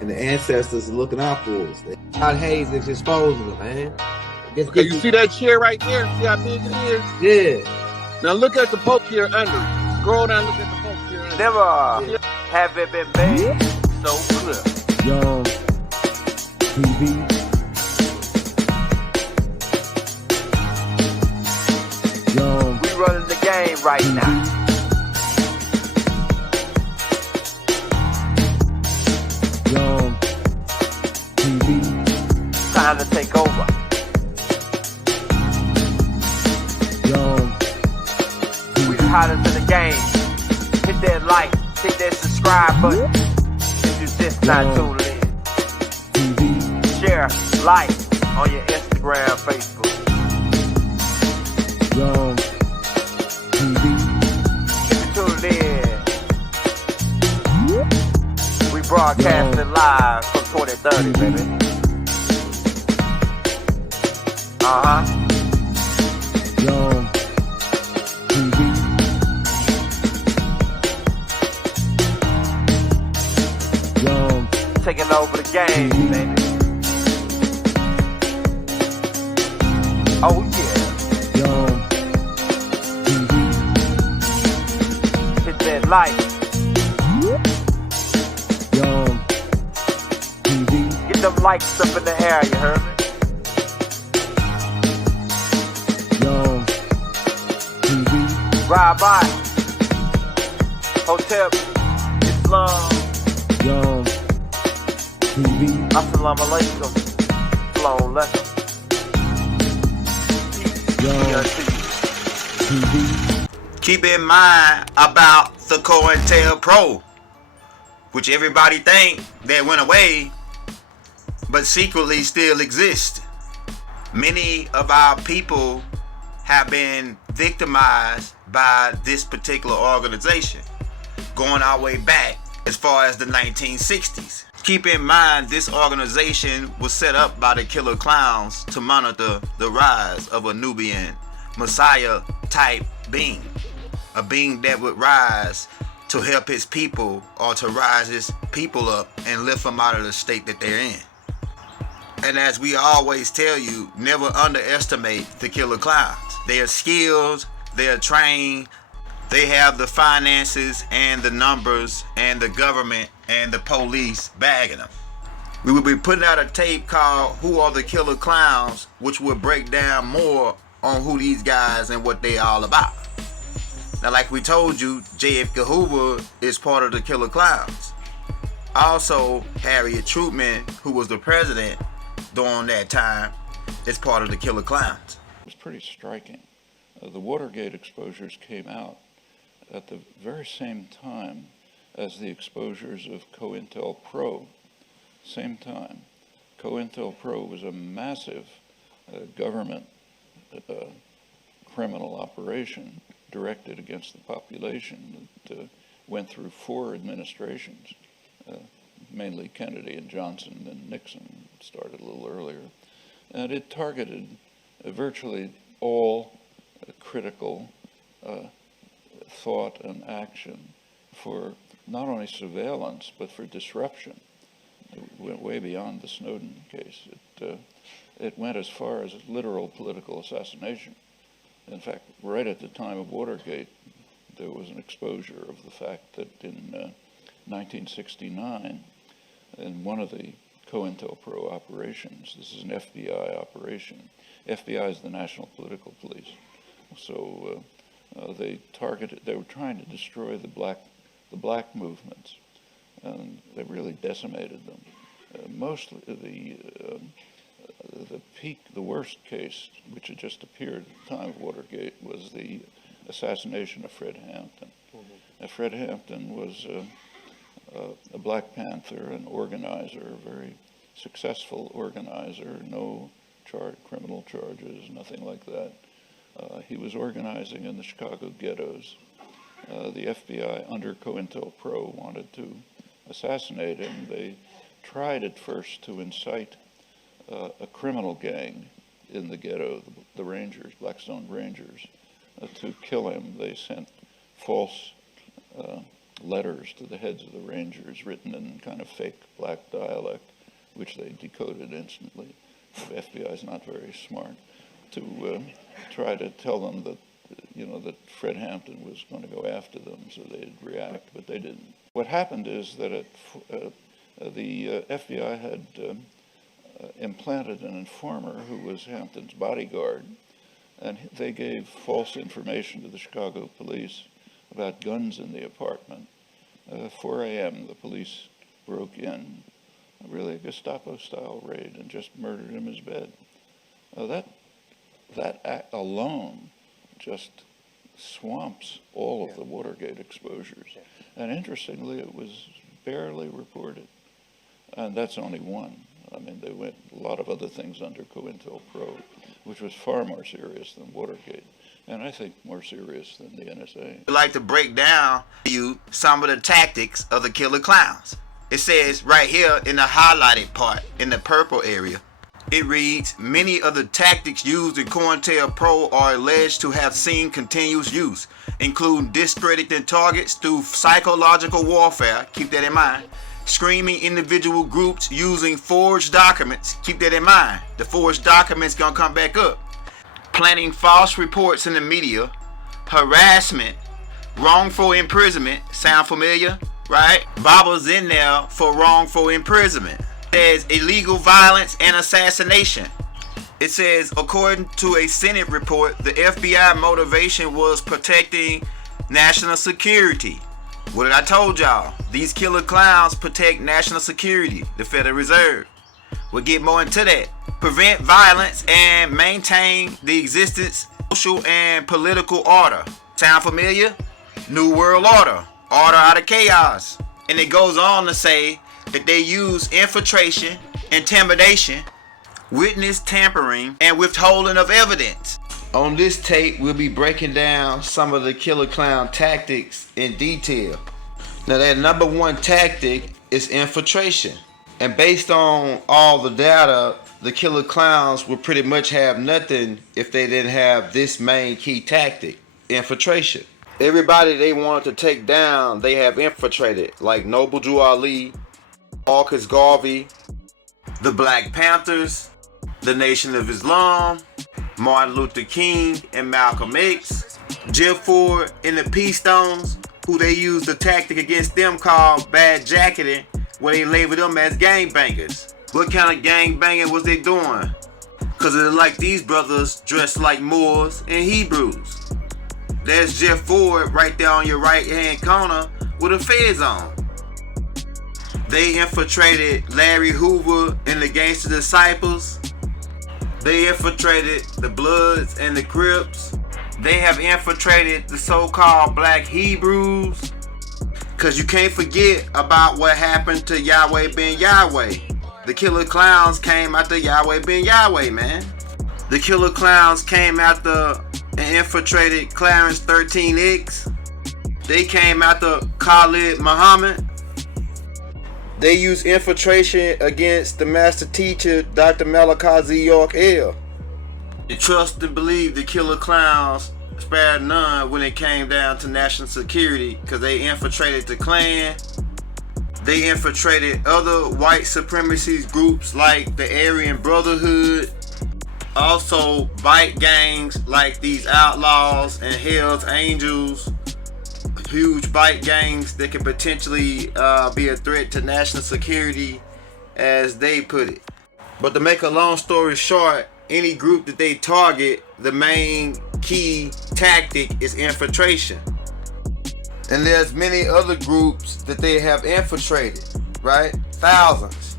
and the ancestors are looking out for us. Todd Hayes is exposing them, man. Okay, you see that chair right there? See how big it is? Yeah. Now look at the poke here under it. Scroll down, look at the poke here under it. Never have it been made so clear. Young TV. Young. We running the game right now. Young TV. Time to take over. Young We the hottest in the game. Hit that like, hit that subscribe button. If you just not tuned in. TV. Share, like on your Instagram, Facebook. Young TV. If you tuned in, we broadcasting live from 2030, baby. Young TV. Young Taking over the game, baby. Oh yeah. Young TV. Hit that like. Young TV. Get them likes up in the air, you heard me? Young TV. Ride by. Hotel Islam. Young TV. Assalamu alaikum. Shalom alaikum. Young TV. Keep in mind about the COINTELPRO, which everybody think that went away, but secretly still exists. Many of our people have been victimized by this particular organization, going our way back as far as the 1960s. Keep in mind, this organization was set up by the killer clowns to monitor the rise of a Nubian Messiah type being, a being that would rise to help his people or to rise his people up and lift them out of the state that they're in. And as we always tell you, never underestimate the killer clowns. They are skilled, they are trained, they have the finances and the numbers and the government and the police bagging them. We will be putting out a tape called Who Are the Killer Clowns, which will break down more on who these guys and what they all about. Now, like we told you, JFK Hoover is part of the Killer Clowns. Also, Harriet Truman, who was the president during that time, is part of the Killer Clowns. It was pretty striking. The Watergate exposures came out at the very same time as the exposures of COINTELPRO. Same time. COINTELPRO was a massive government criminal operation directed against the population that went through 4 administrations, mainly Kennedy and Johnson and Nixon, started a little earlier. And it targeted virtually all critical thought and action for not only surveillance, but for disruption. It went way beyond the Snowden case. It went as far as literal political assassination. In fact, right at the time of Watergate, there was an exposure of the fact that in 1969, in one of the COINTELPRO operations, this is an FBI operation. FBI is the National Political Police. So they were trying to destroy the black movements, and they really decimated them. Mostly the worst case, which had just appeared at the time of Watergate, was the assassination of Fred Hampton. Fred Hampton was a Black Panther, an organizer, a very successful organizer, no criminal charges, nothing like that. He was organizing in the Chicago ghettos. The FBI, under COINTELPRO, wanted to assassinate him. They tried at first to incite a criminal gang in the ghetto, the Rangers, Blackstone Rangers, to kill him. They sent false letters to the heads of the Rangers written in kind of fake black dialect, which they decoded instantly. The FBI is not very smart, to try to tell them that, that Fred Hampton was going to go after them, so they'd react, but they didn't. What happened is that the FBI had implanted an informer who was Hampton's bodyguard, and they gave false information to the Chicago police about guns in the apartment. 4 a.m., the police broke in, really a Gestapo-style raid, and just murdered him in his bed. That act alone just swamps all of the Watergate exposures. And interestingly, it was barely reported. And that's only one. I mean, they went a lot of other things under COINTELPRO, which was far more serious than Watergate, and I think more serious than the NSA. I'd like to break down to you some of the tactics of the killer clowns. It says right here in the highlighted part, in the purple area, it reads, many of the tactics used in COINTELPRO are alleged to have seen continuous use, including discrediting targets through psychological warfare, keep that in mind, screaming individual groups using forged documents, keep that in mind, the forged documents gonna come back up, planting false reports in the media, harassment, wrongful imprisonment, sound familiar, right? Bobbles in there for wrongful imprisonment. There's illegal violence and assassination. It says, according to a Senate report, the FBI motivation was protecting national security. What did I told y'all? These killer clowns protect national security, the Federal Reserve. We'll get more into that. Prevent violence and maintain the existence of social and political order. Sound familiar? New World Order. Order out of chaos. And it goes on to say that they use infiltration, intimidation, witness tampering, and withholding of evidence. On this tape, we'll be breaking down some of the killer clown tactics in detail. Now, that number one tactic is infiltration. And based on all the data, the killer clowns would pretty much have nothing if they didn't have this main key tactic, infiltration. Everybody they wanted to take down, they have infiltrated, like Noble Drew Ali, Marcus Garvey, the Black Panthers, the Nation of Islam, Martin Luther King and Malcolm X, Jeff Ford and the Peace Stones, who they used a tactic against them called bad jacketing, where they labeled them as gangbangers. What kind of gangbanging was they doing? Because it like these brothers dressed like Moors and Hebrews. There's Jeff Ford right there on your right hand corner with a fez on. They infiltrated Larry Hoover and the Gangster Disciples. They infiltrated the Bloods and the Crips. They have infiltrated the so-called Black Hebrews. Because you can't forget about what happened to Yahweh ben Yahweh. The killer clowns came after Yahweh ben Yahweh, man. The killer clowns came after and infiltrated Clarence 13X. They came after Khalid Muhammad. They used infiltration against the master teacher, Dr. Malachi Z York L. They trust and believe the killer clowns spared none when it came down to national security, because they infiltrated the Klan. They infiltrated other white supremacy groups like the Aryan Brotherhood. Also bike gangs like these Outlaws and Hell's Angels. Huge bike gangs that could potentially be a threat to national security, as they put it. But to make a long story short, any group that they target, the main key tactic is infiltration. And there's many other groups that they have infiltrated, right? Thousands.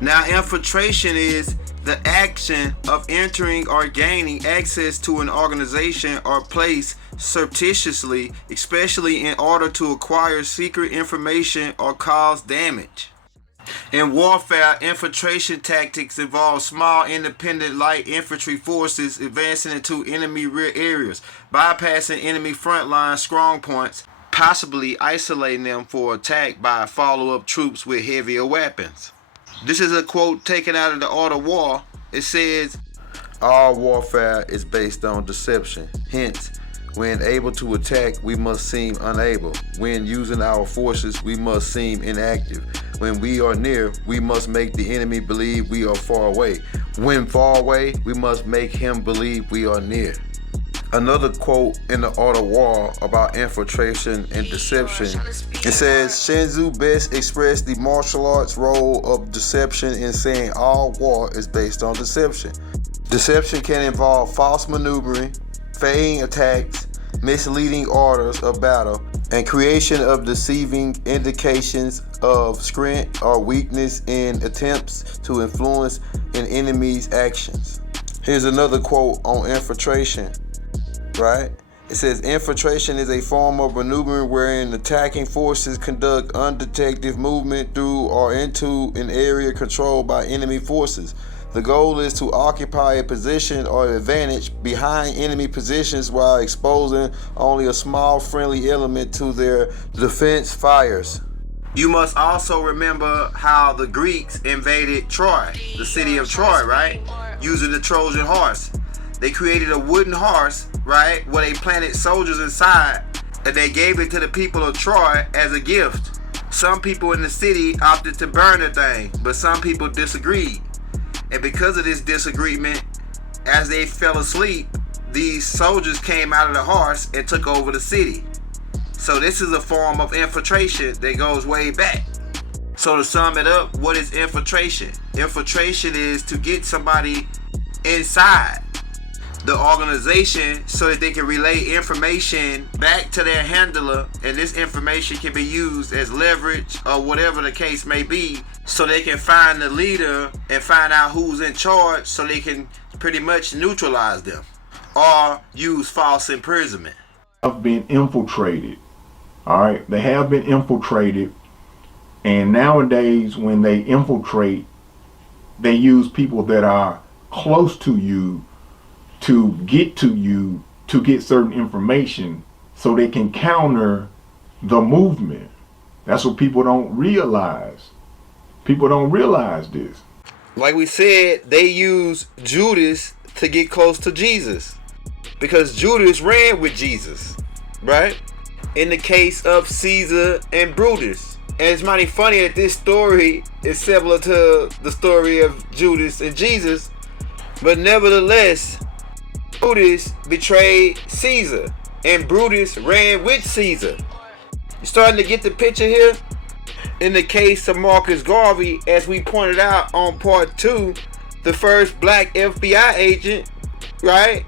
Now, infiltration is the action of entering or gaining access to an organization or place surreptitiously, especially in order to acquire secret information or cause damage. In warfare, infiltration tactics involve small independent light infantry forces advancing into enemy rear areas, bypassing enemy front line strong points, possibly isolating them for attack by follow-up troops with heavier weapons. This is a quote taken out of the Art of War. It says, all warfare is based on deception. Hence, When able to attack, we must seem unable. When using our forces, we must seem inactive. When we are near, we must make the enemy believe we are far away. When far away, we must make him believe we are near. Another quote in the Art of War about infiltration and deception. It says, Shinzu best expressed the martial arts role of deception in saying all war is based on deception. Deception can involve false maneuvering, feigning attacks, misleading orders of battle, and creation of deceiving indications of strength or weakness in attempts to influence an enemy's actions. Here's another quote on infiltration, right? It says, infiltration is a form of maneuvering wherein attacking forces conduct undetected movement through or into an area controlled by enemy forces. The goal is to occupy a position or advantage behind enemy positions while exposing only a small friendly element to their defense fires. You must also remember how the Greeks invaded Troy, the city of Troy, right? Using the Trojan horse. They created a wooden horse, right, where they planted soldiers inside, and they gave it to the people of Troy as a gift. Some people in the city opted to burn the thing, but some people disagreed. And because of this disagreement, as they fell asleep, these soldiers came out of the horse and took over the city. So this is a form of infiltration that goes way back. So to sum it up, what is infiltration? Infiltration is to get somebody inside the organization so that they can relay information back to their handler, and this information can be used as leverage or whatever the case may be, so they can find the leader and find out who's in charge so they can pretty much neutralize them or use false imprisonment. Have been infiltrated. All right, they have been infiltrated, and nowadays when they infiltrate, they use people that are close to you to get to you to get certain information so they can counter the movement. That's what people don't realize. People don't realize this. Like we said, they use Judas to get close to Jesus because Judas ran with Jesus, right? In the case of Caesar and Brutus. And it's mighty funny that this story is similar to the story of Judas and Jesus, but nevertheless, Brutus betrayed Caesar and Brutus ran with Caesar. You starting to get the picture here? In the case of Marcus Garvey, as we pointed out on part 2, the first black FBI agent, right,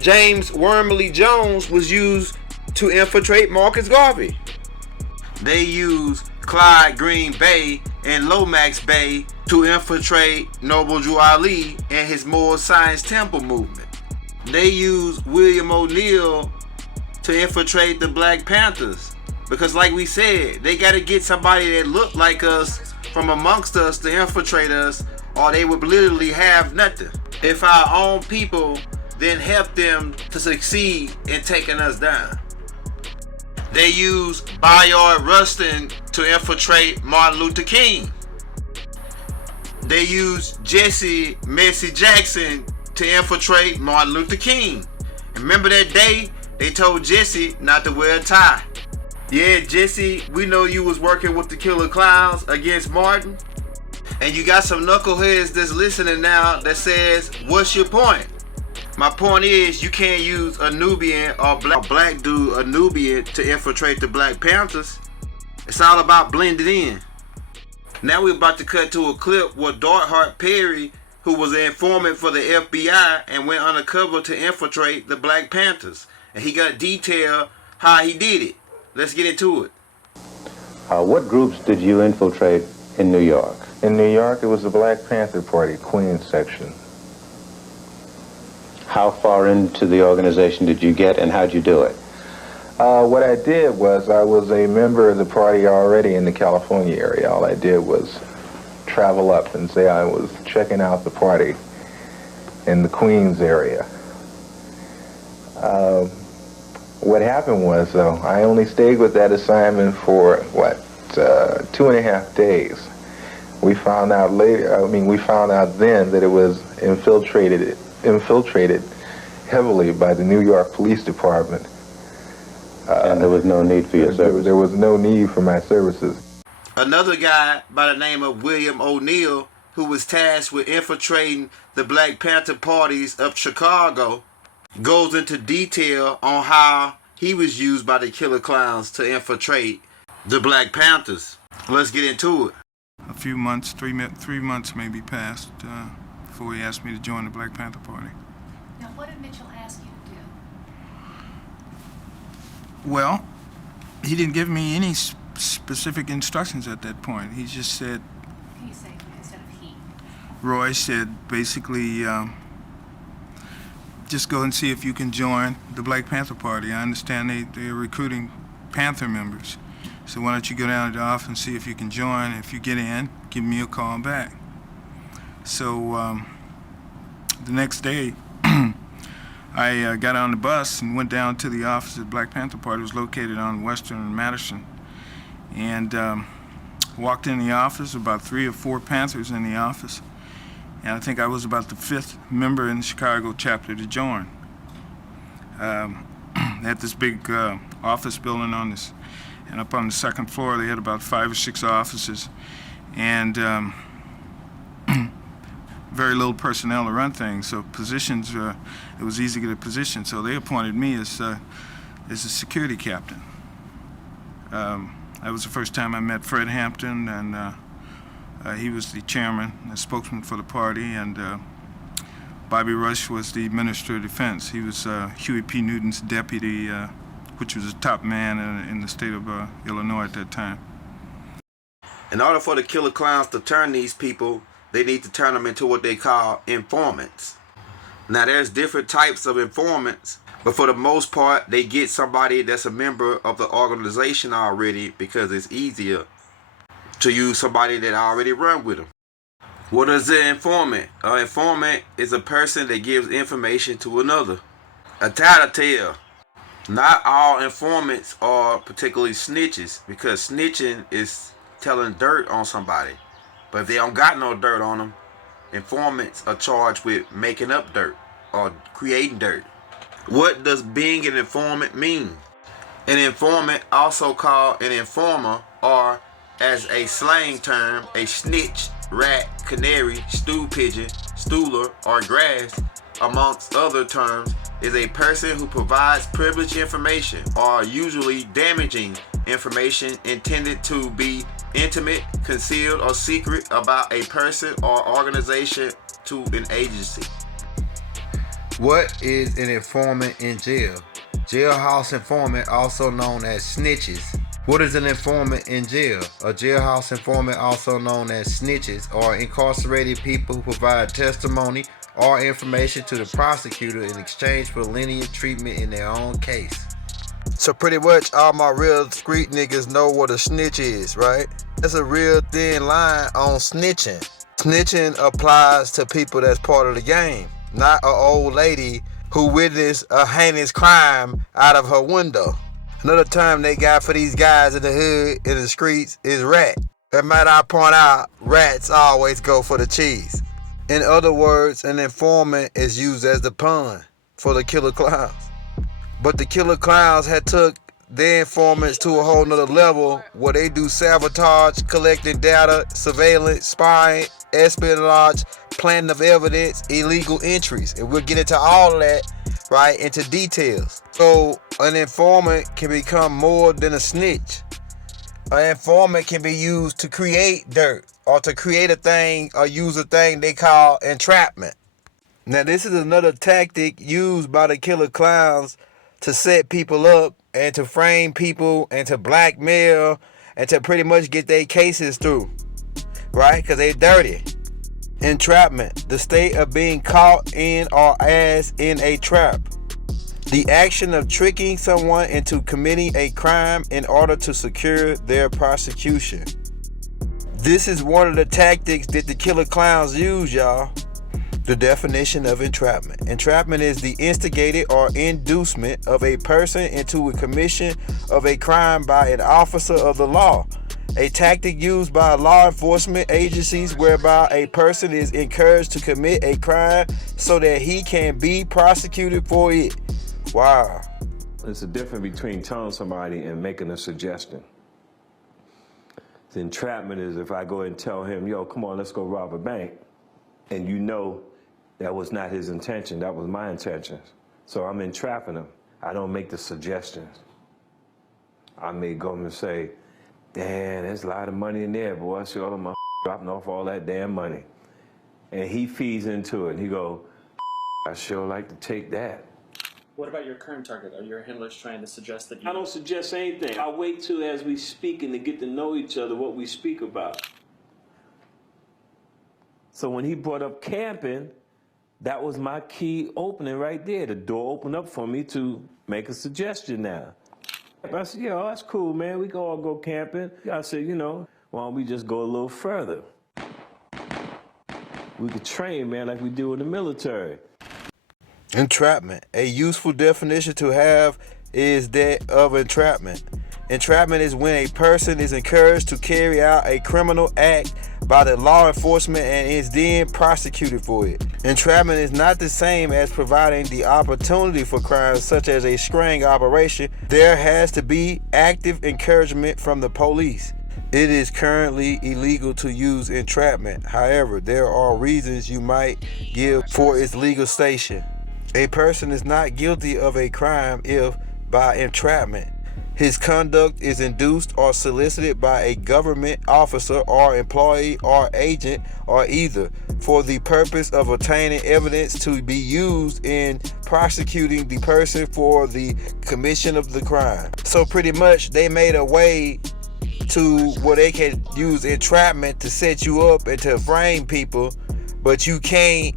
James Wormley Jones, was used to infiltrate Marcus Garvey. They used Clyde Green Bay and Lomax Bay to infiltrate Noble Drew Ali and his Moore Science Temple movement. They used William O'Neill to infiltrate the Black Panthers because, like we said, they got to get somebody that looked like us from amongst us to infiltrate us, or they would literally have nothing. If our own people then help them to succeed in taking us down. They used Bayard Rustin to infiltrate Martin Luther King. They used Jesse Messi Jackson to infiltrate Martin Luther King. And remember that day they told Jesse not to wear a tie? Yeah, Jesse, we know you was working with the Killer Clowns against Martin. And you got some knuckleheads that's listening now that says, what's your point? My point is, you can't use a Nubian or black dude, a Nubian, to infiltrate the Black Panthers. It's all about blending in. Now we're about to cut to a clip where Darthart Perry, who was an informant for the FBI and went undercover to infiltrate the Black Panthers. And he got detailed how he did it. Let's get into it. What groups did you infiltrate in New York? In New York, it was the Black Panther Party, Queens section. How far into the organization did you get, and how'd you do it? What I did was, I was a member of the party already in the California area. All I did was travel up and say I was checking out the party in the Queens area. What happened was, though, I only stayed with that assignment for, 2.5 days. We found out later, we found out then that it was infiltrated heavily by the New York Police Department And there was no need for your services? There was no need for my services. Another guy by the name of William O'Neill, who was tasked with infiltrating the Black Panther parties of Chicago, goes into detail on how he was used by the Killer Clowns to infiltrate the Black Panthers. Let's get into it. A few months, 3 months maybe passed before he asked me to join the Black Panther Party. Now, what did Mitchell ask you to do? Well, he didn't give me any specific instructions at that point. He just said, Can you say instead of he? Roy said basically, just go and see if you can join the Black Panther Party. I understand they're recruiting Panther members. So why don't you go down to the office and see if you can join. If you get in, give me a call back. So the next day, I got on the bus and went down to the office of the Black Panther Party. It was located on Western and Madison. And walked in the office, about 3 or 4 Panthers in the office. And I think I was about the 5th member in the Chicago chapter to join. At this big office building and up on the 2nd floor, they had about 5 or 6 offices. And very little personnel to run things, so positions, it was easy to get a position. So they appointed me as a security captain. That was the first time I met Fred Hampton, and he was the chairman, the spokesman for the party, and Bobby Rush was the Minister of Defense. He was Huey P. Newton's deputy, which was a top man in the state of Illinois at that time. In order for the Killer Clowns to turn these people, they need to turn them into what they call informants. Now, there's different types of informants, but for the most part, they get somebody that's a member of the organization already because it's easier to use somebody that already run with them. What is an informant? An informant is a person that gives information to another. A tattletale. Not all informants are particularly snitches, because snitching is telling dirt on somebody. But if they don't got no dirt on them, informants are charged with making up dirt or creating dirt. What does being an informant mean? An informant, also called an informer, or as a slang term, a snitch, rat, canary, stool pigeon, stooler, or grass, amongst other terms, is a person who provides privileged information or usually damaging information intended to be intimate, concealed, or secret about a person or organization to an agency. What is an informant in jail? Jailhouse informant, also known as snitches. What is an informant in jail? A jailhouse informant, also known as snitches, are incarcerated people who provide testimony or information to the prosecutor in exchange for lenient treatment in their own case. So pretty much all my real street niggas know what a snitch is, right? That's a real thin line on snitching. Snitching applies to people that's part of the game, not an old lady who witnessed a heinous crime out of her window. Another term they got for these guys in the hood, in the streets, is rat. And might I point out, rats always go for the cheese. In other words, an informant is used as the pun for the Killer Clowns. But the Killer Clowns had took their informants to a whole nother level where they do sabotage, collecting data, surveillance, spying, espionage, planting of evidence, illegal entries. And we'll get into all of that, right, into details. So an informant can become more than a snitch. An informant can be used to create dirt or to create a thing or use a thing they call entrapment. Now, this is another tactic used by the Killer Clowns to set people up and to frame people and to blackmail and to pretty much get their cases through, right? Because they're dirty. Entrapment, the state of being caught in or as in a trap. The action of tricking someone into committing a crime in order to secure their prosecution. This is one of the tactics that the Killer Clowns use, y'all. The definition of entrapment. Entrapment is the instigated or inducement of a person into a commission of a crime by an officer of the law. A tactic used by law enforcement agencies whereby a person is encouraged to commit a crime so that he can be prosecuted for it. Wow. There's a difference between telling somebody and making a suggestion. The entrapment is if I go and tell him, yo, come on, let's go rob a bank. And you know that was not his intention, that was my intention. So I'm entrapping him. I don't make the suggestions. I may go and say, damn, there's a lot of money in there, boy. I see all of my dropping off all that damn money. And he feeds into it and he go, I sure like to take that. What about your current target? Are your handlers trying to suggest that you... I don't suggest anything. I wait till as we speak and to get to know each other what we speak about. So when he brought up camping, that was my key opening right there. The door opened up for me to make a suggestion now. I said, yo, that's cool, man. We can all go camping. I said, you know, why don't we just go a little further? We could train, man, like we do in the military. Entrapment. A useful definition to have is that of entrapment. Entrapment is when a person is encouraged to carry out a criminal act by the law enforcement and is then prosecuted for it. Entrapment is not the same as providing the opportunity for crimes such as a string operation. There has to be active encouragement from the police. It is currently illegal to use entrapment. However, there are reasons you might give for its legal station. A person is not guilty of a crime if, by entrapment, his conduct is induced or solicited by a government officer or employee or agent or either for the purpose of obtaining evidence to be used in prosecuting the person for the commission of the crime. So pretty much they made a way to where they can use entrapment to set you up and to frame people, but you can't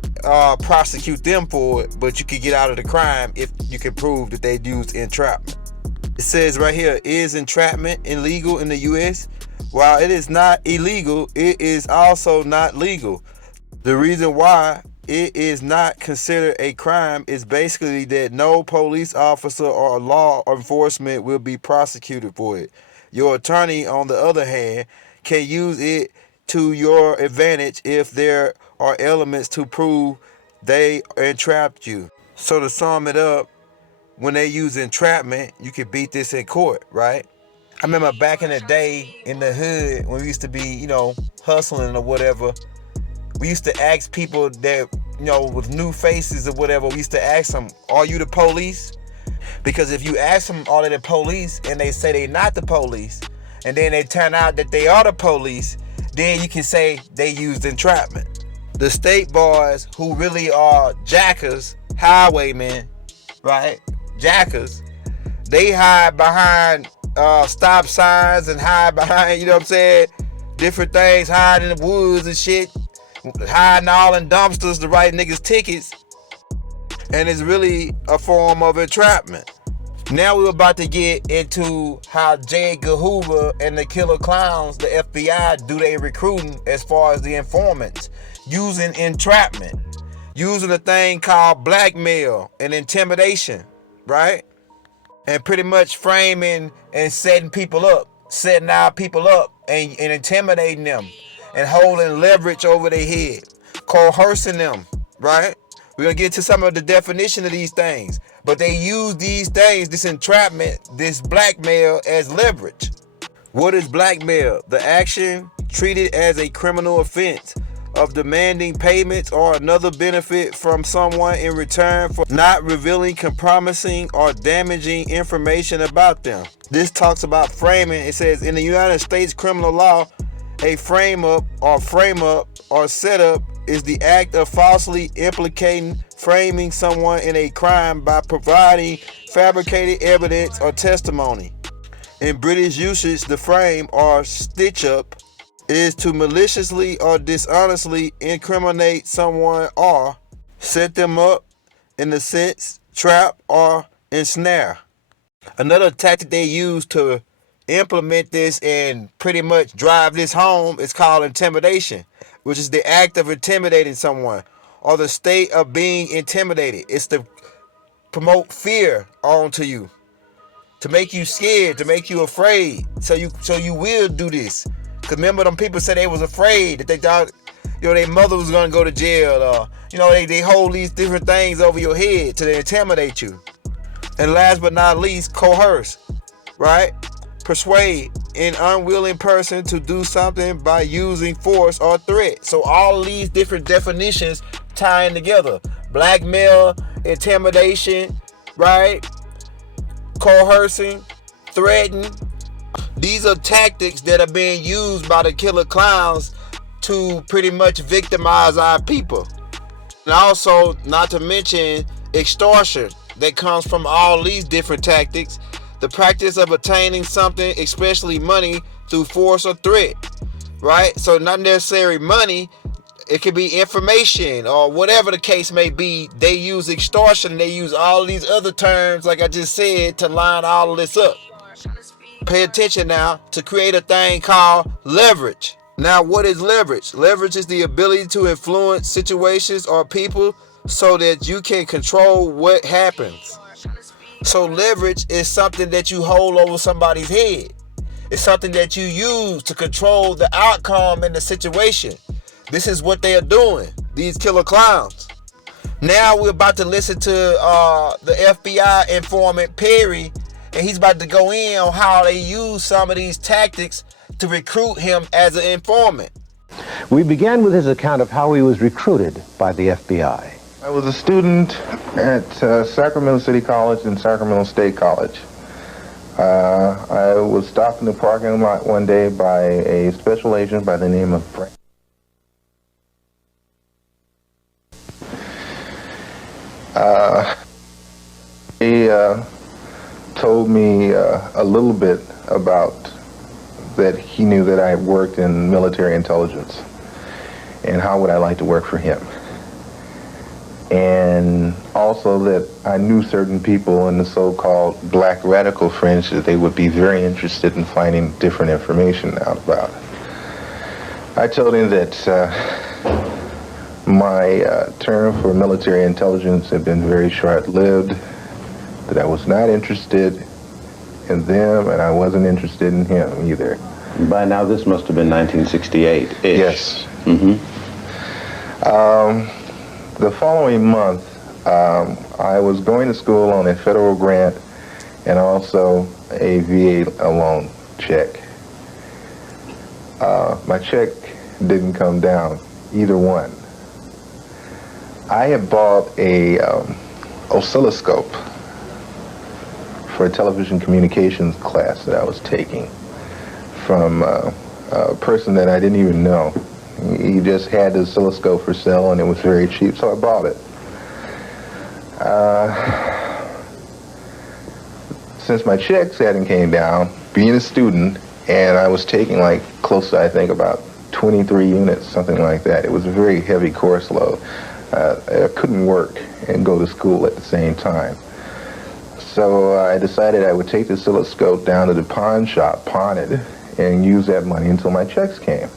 prosecute them for it, but you can get out of the crime if you can prove that they used entrapment. It says right here, is entrapment illegal in the U.S.? While it is not illegal, it is also not legal. The reason why it is not considered a crime is basically that no police officer or law enforcement will be prosecuted for it. Your attorney, on the other hand, can use it to your advantage if there are elements to prove they entrapped you. So to sum it up, when they use entrapment, you can beat this in court, right? I remember back in the day in the hood when we used to be, you know, hustling or whatever, we used to ask people that, you know, with new faces or whatever, we used to ask them, are you the police? Because if you ask them, are they the police, and they say they're not the police, and then they turn out that they are the police, then you can say they used entrapment. The state boys who really are jackers, highwaymen, right? Jackers, they hide behind stop signs and hide behind, you know what I'm saying, different things, hide in the woods and shit, hiding all in dumpsters to write niggas tickets. And it's really a form of entrapment. Now we're about to get into how J. Edgar Hoover and the Killer Clowns, the FBI, do their recruiting as far as the informants, using entrapment, using a thing called blackmail and intimidation, right? And pretty much framing and setting people up, setting our people up and intimidating them and holding leverage over their head, coercing them, right? We're going to get to some of the definition of these things. But they use these things, this entrapment, this blackmail, as leverage. What is blackmail? The action treated as a criminal offense of demanding payments or another benefit from someone in return for not revealing, compromising, or damaging information about them. This talks about framing. It says in the United States criminal law, a frame-up or setup is the act of falsely implicating, framing someone in a crime by providing fabricated evidence or testimony. In British usage, the frame or stitch-up is to maliciously or dishonestly incriminate someone or set them up in a sense, trap or ensnare. Another tactic they use to implement this and pretty much drive this home is called intimidation, which is the act of intimidating someone or the state of being intimidated. It's to promote fear onto you, to make you scared, to make you afraid, so you will do this. Cause remember, them people said they was afraid, that they thought, you know, their mother was gonna go to jail, or you know, they hold these different things over your head to intimidate you. And last but not least, coerce, right? Persuade an unwilling person to do something by using force or threat. So all these different definitions tying together. Blackmail, intimidation, right? Coercing, threaten. These are tactics that are being used by the killer clowns to pretty much victimize our people. And also, not to mention extortion that comes from all these different tactics. The practice of attaining something, especially money, through force or threat, right? So not necessarily money, it could be information or whatever the case may be. They use extortion, they use all these other terms, like I just said, to line all of this up. Pay attention now to create a thing called leverage. Now, what is leverage? Leverage is the ability to influence situations or people so that you can control what happens. So leverage is something that you hold over somebody's head. It's something that you use to control the outcome in the situation. This is what they are doing, these killer clowns. Now we're about to listen to the FBI informant Perry, and he's about to go in on how they use some of these tactics to recruit him as an informant. We began with his account of how he was recruited by the FBI. I was a student at Sacramento City College and Sacramento State College. I was stopped in the parking lot one day by a special agent by the name of Frank. He told me a little bit about that he knew that I had worked in military intelligence and how would I like to work for him. And also that I knew certain people in the so-called black radical fringe that they would be very interested in finding different information out about. I told him that my term for military intelligence had been very short-lived, that I was not interested in them and I wasn't interested in him either. By now this must have been 1968-ish. Yes. Mm-hmm. The following month, I was going to school on a federal grant and also a VA loan check. My check didn't come down, either one. I had bought a oscilloscope for a television communications class that I was taking from a person that I didn't even know. He just had the oscilloscope for sale and it was very cheap, so I bought it. Since my checks hadn't came down, being a student, and I was taking like close to, I think, about 23 units, something like that. It was a very heavy course load. I couldn't work and go to school at the same time. So I decided I would take the oscilloscope down to the pawn shop, pawn it, and use that money until my checks came.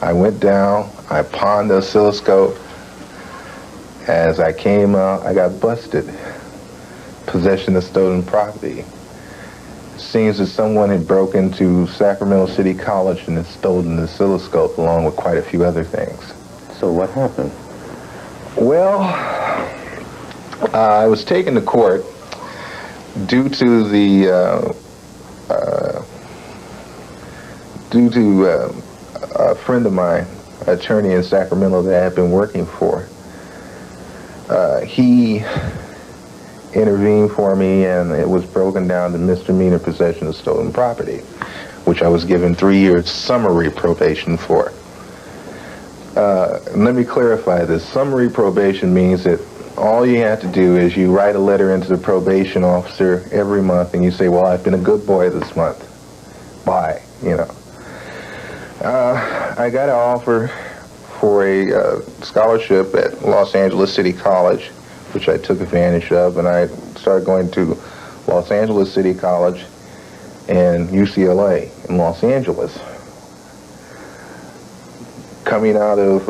I went down, I pawned the oscilloscope. As I came out, I got busted. Possession of stolen property. It seems that someone had broken into Sacramento City College and had stolen the oscilloscope along with quite a few other things. So what happened? Well, I was taken to court due to a friend of mine, attorney in Sacramento that I had been working for. He intervened for me and it was broken down to misdemeanor possession of stolen property, which I was given 3 years summary probation for. Let me clarify this. Summary probation means that all you have to do is you write a letter into the probation officer every month and you say, well, I've been a good boy this month. Bye, you know. I got an offer for a scholarship at Los Angeles City College, which I took advantage of, and I started going to Los Angeles City College and UCLA in Los Angeles. Coming out of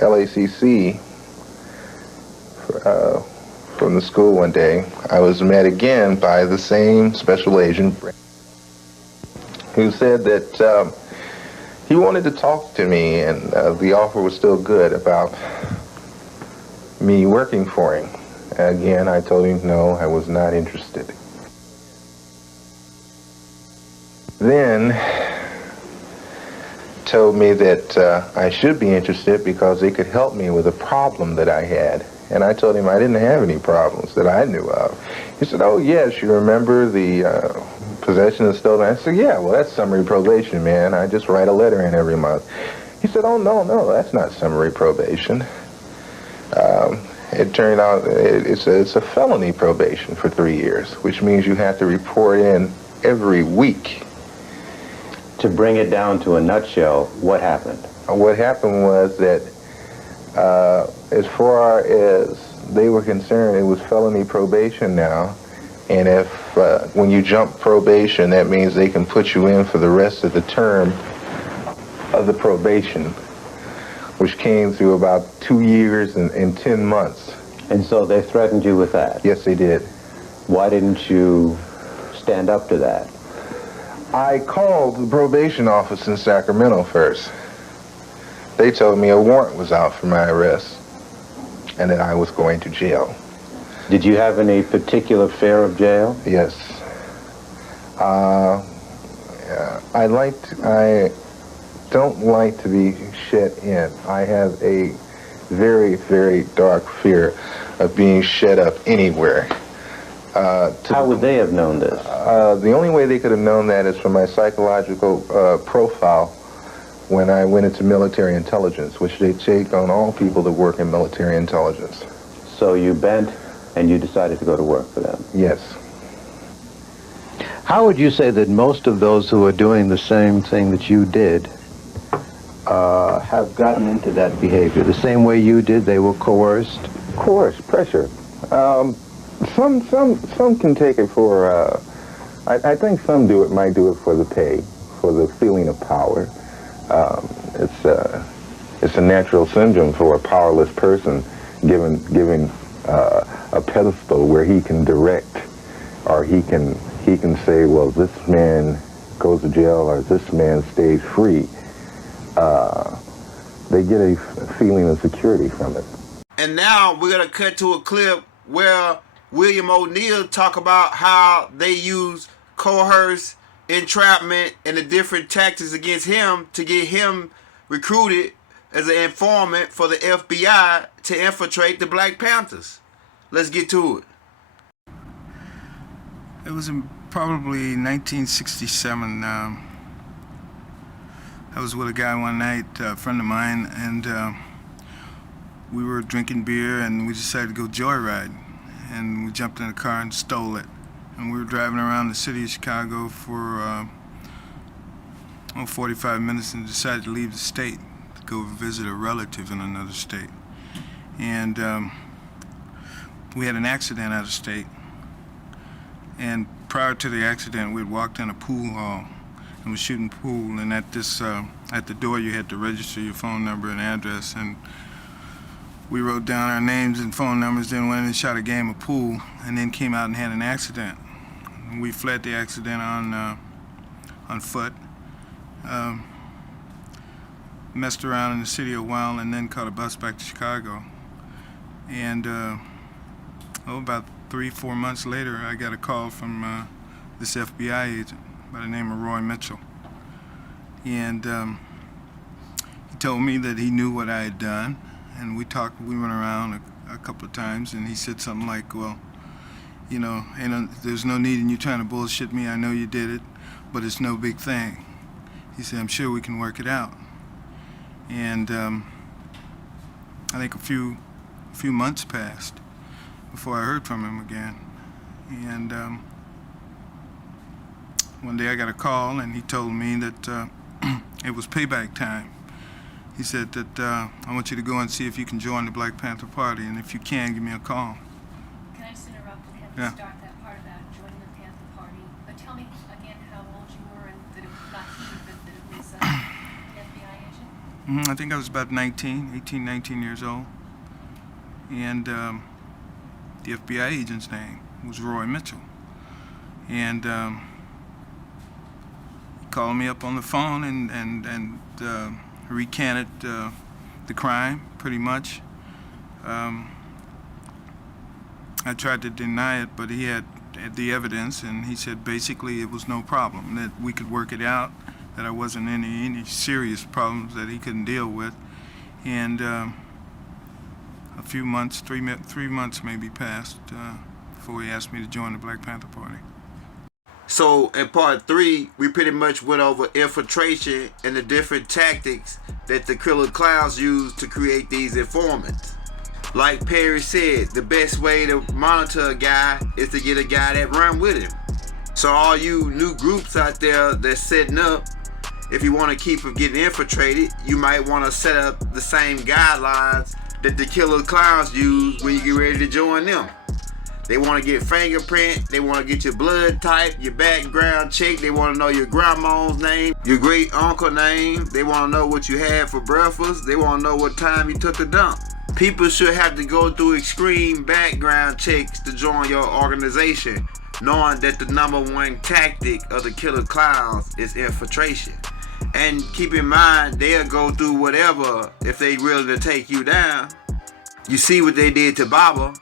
LACC from the school one day, I was met again by the same special agent who said that he wanted to talk to me, and the offer was still good about me working for him Again, I told him no, I was not interested. Then told me that I should be interested because they could help me with a problem that I had. And I told him I didn't have any problems that I knew of. He said, oh yes, you remember the possession of stolen? I said, yeah, well that's summary probation, man. I just write a letter in every month. He said, oh no, that's not summary probation. It turned out it's a felony probation for 3 years, which means you have to report in every week. To bring it down to a nutshell, what happened? What happened was that as far as they were concerned, it was felony probation now. And if when you jump probation, that means they can put you in for the rest of the term of the probation, which came through about 2 years and 10 months. And so they threatened you with that? Yes, they did. Why didn't you stand up to that? I called the probation office in Sacramento first. They told me a warrant was out for my arrest and that I was going to jail. Did you have any particular fear of jail? Yes. I don't like to be shut in. I have a very, very dark fear of being shut up anywhere. How would they have known this? The only way they could have known that is from my psychological profile when I went into military intelligence, which they take on all people that work in military intelligence. So you bent and you decided to go to work for them? Yes. How would you say that most of those who are doing the same thing that you did have gotten into that behavior? The same way you did, they were coerced? Coerced, pressure. Some can take it for, I think some might do it for the pay, for the feeling of power. It's a natural syndrome for a powerless person giving a pedestal where he can direct, or he can say, well, this man goes to jail or this man stays free. They get a feeling of security from it. And now we're going to cut to a clip where William O'Neill talk about how they use coerce, entrapment, and the different tactics against him to get him recruited as an informant for the FBI to infiltrate the Black Panthers. Let's get to it. It was in probably 1967. I was with a guy one night, a friend of mine, and we were drinking beer and we decided to go joyride. And we jumped in a car and stole it. And we were driving around the city of Chicago for 45 minutes and decided to leave the state to go visit a relative in another state. And we had an accident out of state. And prior to the accident, we had walked in a pool hall and was shooting pool. And at the door, you had to register your phone number and address. And we wrote down our names and phone numbers, then went in and shot a game of pool, and then came out and had an accident. We fled the accident on foot, messed around in the city a while, and then caught a bus back to Chicago. And about 3-4 months later, I got a call from this FBI agent by the name of Roy Mitchell. And he told me that he knew what I had done. And we went around a couple of times, and he said something like, well, you know, there's no need in you trying to bullshit me. I know you did it, but it's no big thing. He said, I'm sure we can work it out. And I think a few months passed before I heard from him again. And one day I got a call, and he told me that it was payback time. He said that I want you to go and see if you can join the Black Panther Party, and if you can, give me a call. Can I just interrupt and have you start that part about joining the Panther Party? But tell me again how old you were and that it was not he, but that it was the FBI agent? I think I was about 18, 19 years old. And the FBI agent's name was Roy Mitchell. And he called me up on the phone and recanted the crime, pretty much. I tried to deny it, but he had the evidence, and he said basically it was no problem, that we could work it out, that I wasn't any serious problems that he couldn't deal with. And a few months, 3 months maybe passed before he asked me to join the Black Panther Party. So in part 3, we pretty much went over infiltration and the different tactics that the killer clowns use to create these informants. Like Perry said, the best way to monitor a guy is to get a guy that run with him. So all you new groups out there that's setting up, if you want to keep from getting infiltrated, you might want to set up the same guidelines that the killer clowns use when you get ready to join them. They want to get fingerprint, they want to get your blood type, your background check, they want to know your grandma's name, your great uncle name, they want to know what you had for breakfast, they want to know what time you took a dump. People should have to go through extreme background checks to join your organization, knowing that the #1 tactic of the killer clowns is infiltration. And keep in mind, they'll go through whatever if they willing to take you down. You see what they did to Baba.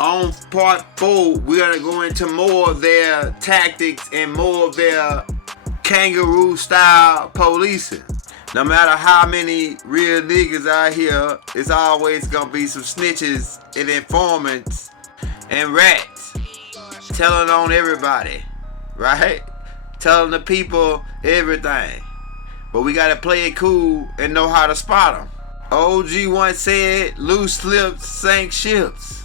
On part 4, we're going to go into more of their tactics and more of their kangaroo style policing. No matter how many real niggas out here, it's always gonna be some snitches and informants and rats telling on everybody, right? Telling the people everything. But we gotta play it cool and know how to spot them. OG once said, loose lips sink ships.